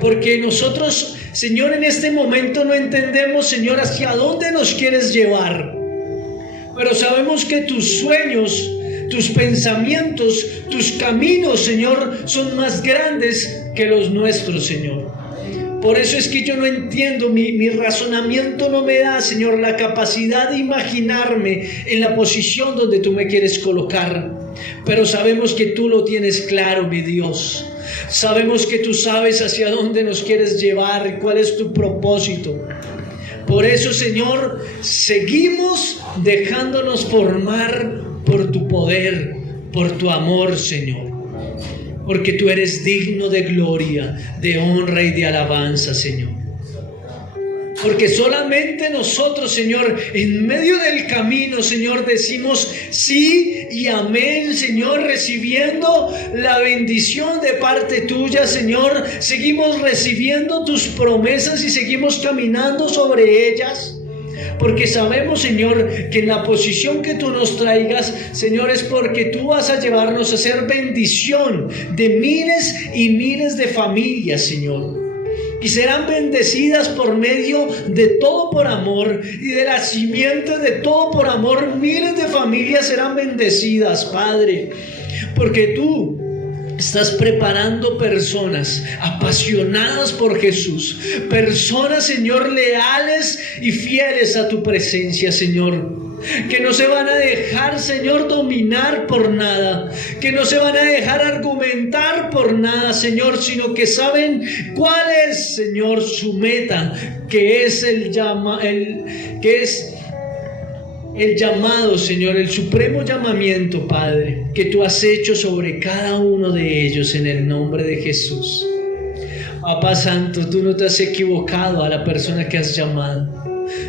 Porque nosotros, Señor, en este momento no entendemos, Señor, hacia dónde nos quieres llevar. Pero sabemos que tus sueños, tus pensamientos, tus caminos, Señor, son más grandes que los nuestros, Señor. Por eso es que yo no entiendo, mi razonamiento no me da, Señor, la capacidad de imaginarme en la posición donde tú me quieres colocar. Pero sabemos que tú lo tienes claro, mi Dios. Sabemos que tú sabes hacia dónde nos quieres llevar y cuál es tu propósito. Por eso, Señor, seguimos dejándonos formar por tu poder, por tu amor, Señor. Porque tú eres digno de gloria, de honra y de alabanza, Señor. Porque solamente nosotros, Señor, en medio del camino, Señor, decimos sí y amén, Señor, recibiendo la bendición de parte tuya, Señor. Seguimos recibiendo tus promesas y seguimos caminando sobre ellas. Porque sabemos, Señor, que en la posición que tú nos traigas, Señor, es porque tú vas a llevarnos a ser bendición de miles y miles de familias, Señor. Y serán bendecidas por medio de todo por amor y de la simiente de todo por amor. Miles de familias serán bendecidas, Padre, porque tú estás preparando personas apasionadas por Jesús, personas, Señor, leales y fieles a tu presencia, Señor, que no se van a dejar, Señor, dominar por nada, que no se van a dejar argumentar por nada, Señor, sino que saben cuál es, Señor, su meta, que es el llamado, Señor, el supremo llamamiento, Padre, que tú has hecho sobre cada uno de ellos en el nombre de Jesús. Papá Santo, tú no te has equivocado a la persona que has llamado.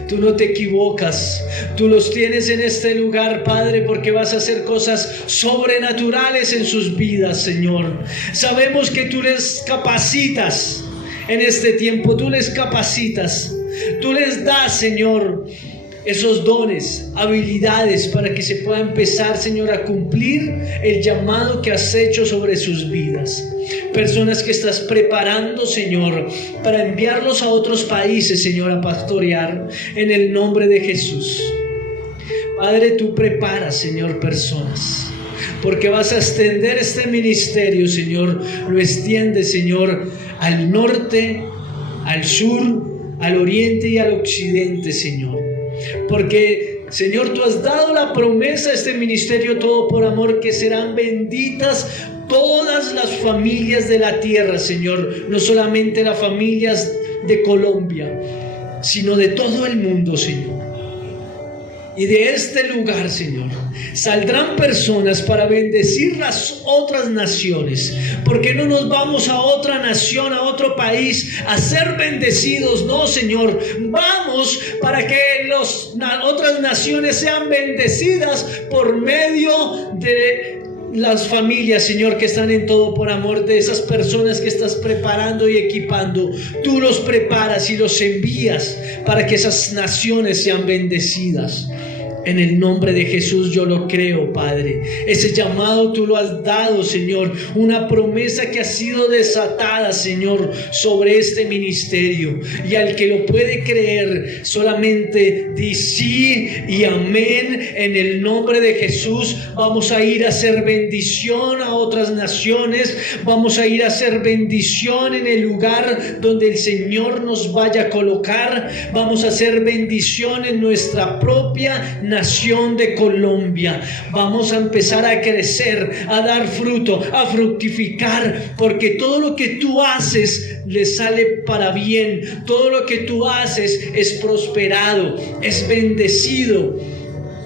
Tú no te equivocas. Tú los tienes en este lugar, Padre, porque vas a hacer cosas sobrenaturales en sus vidas, Señor. Sabemos que tú les capacitas en este tiempo. Tú les capacitas. Tú les das, Señor, esos dones, habilidades para que se pueda empezar, Señor, a cumplir el llamado que has hecho sobre sus vidas. Personas que estás preparando, Señor, para enviarlos a otros países, Señor, a pastorear en el nombre de Jesús. Padre, tú preparas, Señor, personas, porque vas a extender este ministerio, Señor. Lo extiendes, Señor, al norte, al sur, al oriente y al occidente, Señor. Porque, Señor, tú has dado la promesa a este ministerio Todo por Amor, que serán benditas todas las familias de la tierra, Señor. No solamente las familias de Colombia, sino de todo el mundo, Señor. Y de este lugar, Señor, saldrán personas para bendecir las otras naciones. Porque no nos vamos a otra nación, a otro país, a ser bendecidos. No, Señor, vamos para que otras naciones sean bendecidas por medio de las familias, Señor, que están en Todo por Amor, de esas personas que estás preparando y equipando. Tú los preparas y los envías para que esas naciones sean bendecidas. En el nombre de Jesús yo lo creo, Padre. Ese llamado tú lo has dado, Señor. Una promesa que ha sido desatada, Señor, sobre este ministerio. Y al que lo puede creer, solamente di sí y amén. En el nombre de Jesús vamos a ir a hacer bendición a otras naciones. Vamos a ir a hacer bendición en el lugar donde el Señor nos vaya a colocar. Vamos a hacer bendición en nuestra propia nación de Colombia. Vamos a empezar a crecer, a dar fruto, a fructificar, porque todo lo que tú haces le sale para bien. Todo lo que tú haces es prosperado, es bendecido,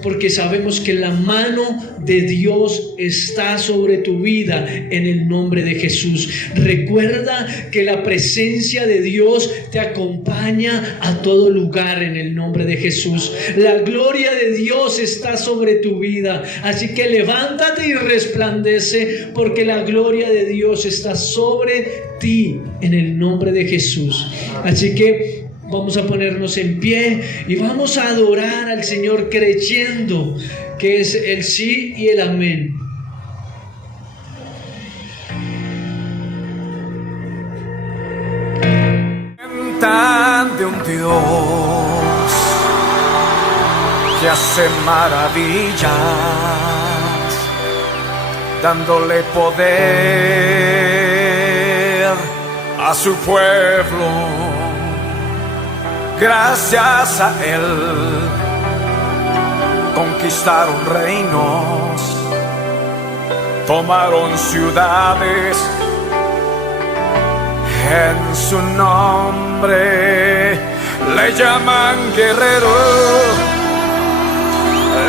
porque sabemos que la mano de Dios está sobre tu vida en el nombre de Jesús. Recuerda que la presencia de Dios te acompaña a todo lugar en el nombre de Jesús. La gloria de Dios está sobre tu vida, así que levántate y resplandece, porque la gloria de Dios está sobre ti en el nombre de Jesús. Así que vamos a ponernos en pie y vamos a adorar al Señor creyendo que es el sí y el amén. Cuentan de un Dios que hace maravillas, dándole poder a su pueblo. Gracias a Él conquistaron reinos, tomaron ciudades. En su nombre le llaman guerrero,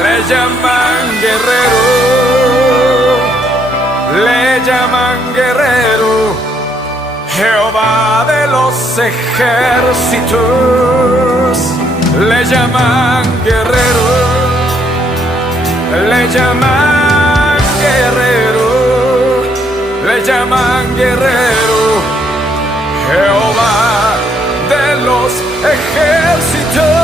le llaman guerrero, le llaman guerrero. Jehová de los ejércitos, le llaman guerrero, le llaman guerrero, le llaman guerrero. Jehová de los ejércitos.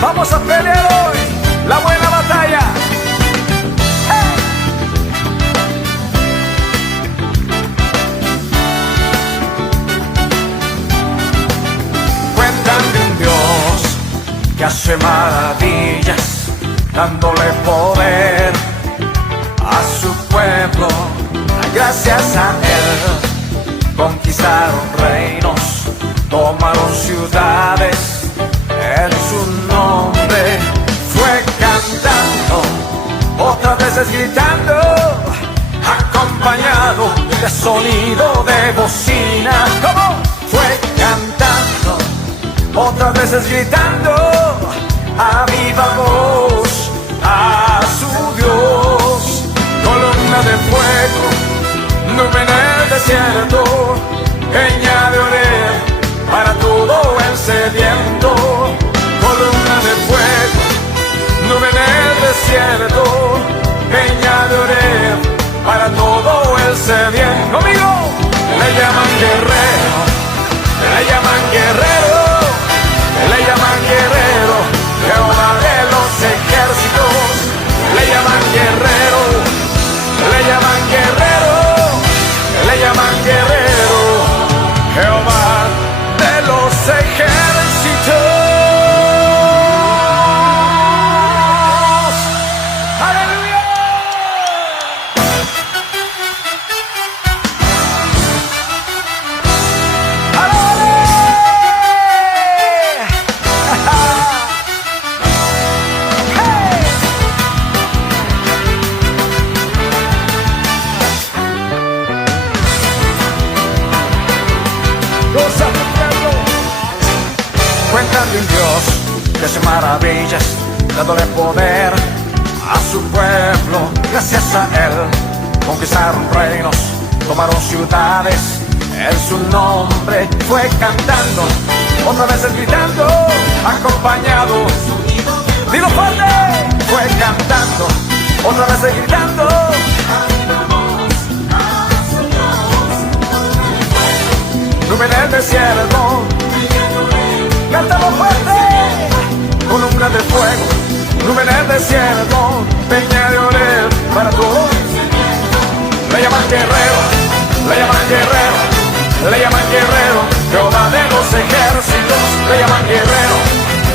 Vamos a pelear hoy la buena batalla. Cuentan de un Dios que hace maravillas, dándole poder a su pueblo. Gracias a Él conquistaron reinos, tomaron ciudades. En su nombre fue cantando, otras veces gritando, acompañado de sonido de bocina. ¿Cómo? Fue cantando otras veces gritando a viva voz a su Dios. Columna de fuego, nube en el desierto, peña de Oreb para todo el sediento. Columna de fuego, nube en el desierto, peña de Oreb para todo el sediento. Conmigo, le llaman guerrero, le llaman guerrero, le llaman guerrero, Jehová de los ejércitos. Le llaman guerrero, le llaman guerrero, le llaman guerrero, Jehová de los ejércitos. ¡Aleluya! Cuentan de un Dios que hace maravillas, dándole poder a su pueblo. Gracias a él conquistaron reinos, tomaron ciudades. En su nombre fue cantando, otra vez gritando, acompañado. Dilo fuerte, fue cantando, otra vez gritando. Nube en el desierto, cántalo fuerte, columna de fuego, nube en el desierto, peña de Oreb para todos. Le llaman guerrero, le llaman guerrero, le llaman guerrero, Jehová de los ejércitos. Le llaman guerrero,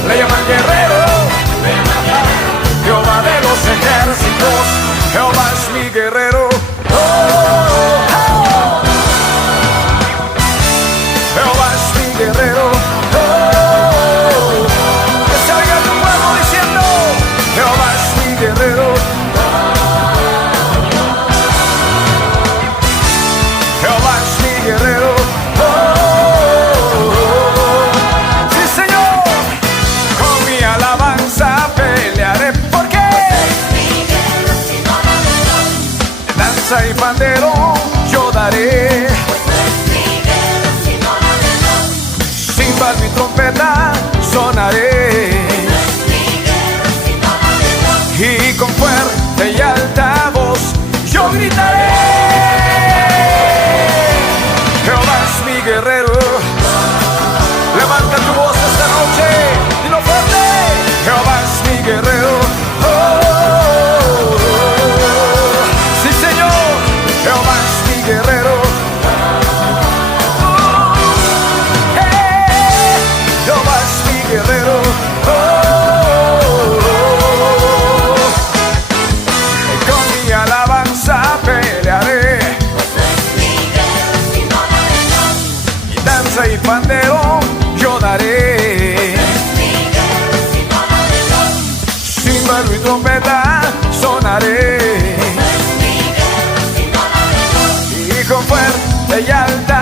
le llaman guerrero, Jehová de los ejércitos. Jehová es mi guerrero. Jehová es mi guerrero. Que se oiga tu pueblo diciendo, Jehová es mi guerrero. Jehová es mi guerrero. Sí, Señor, con mi alabanza pelearé, porque danza y pandero yo daré. Cimbal mi trompeta sonaré, y con fuerte y alta voz yo gritaré. Jehová es mi guerrero. Levanta tu voz esta noche, dilo fuerte. Jehová es mi guerrero. Sí, Señor, Jehová es mi guerrero. Jehová es mi guerrero. Con mi alabanza pelearé, y danza y pandero yo daré. Címbalo y trompeta sonaré, y con fuerte y alta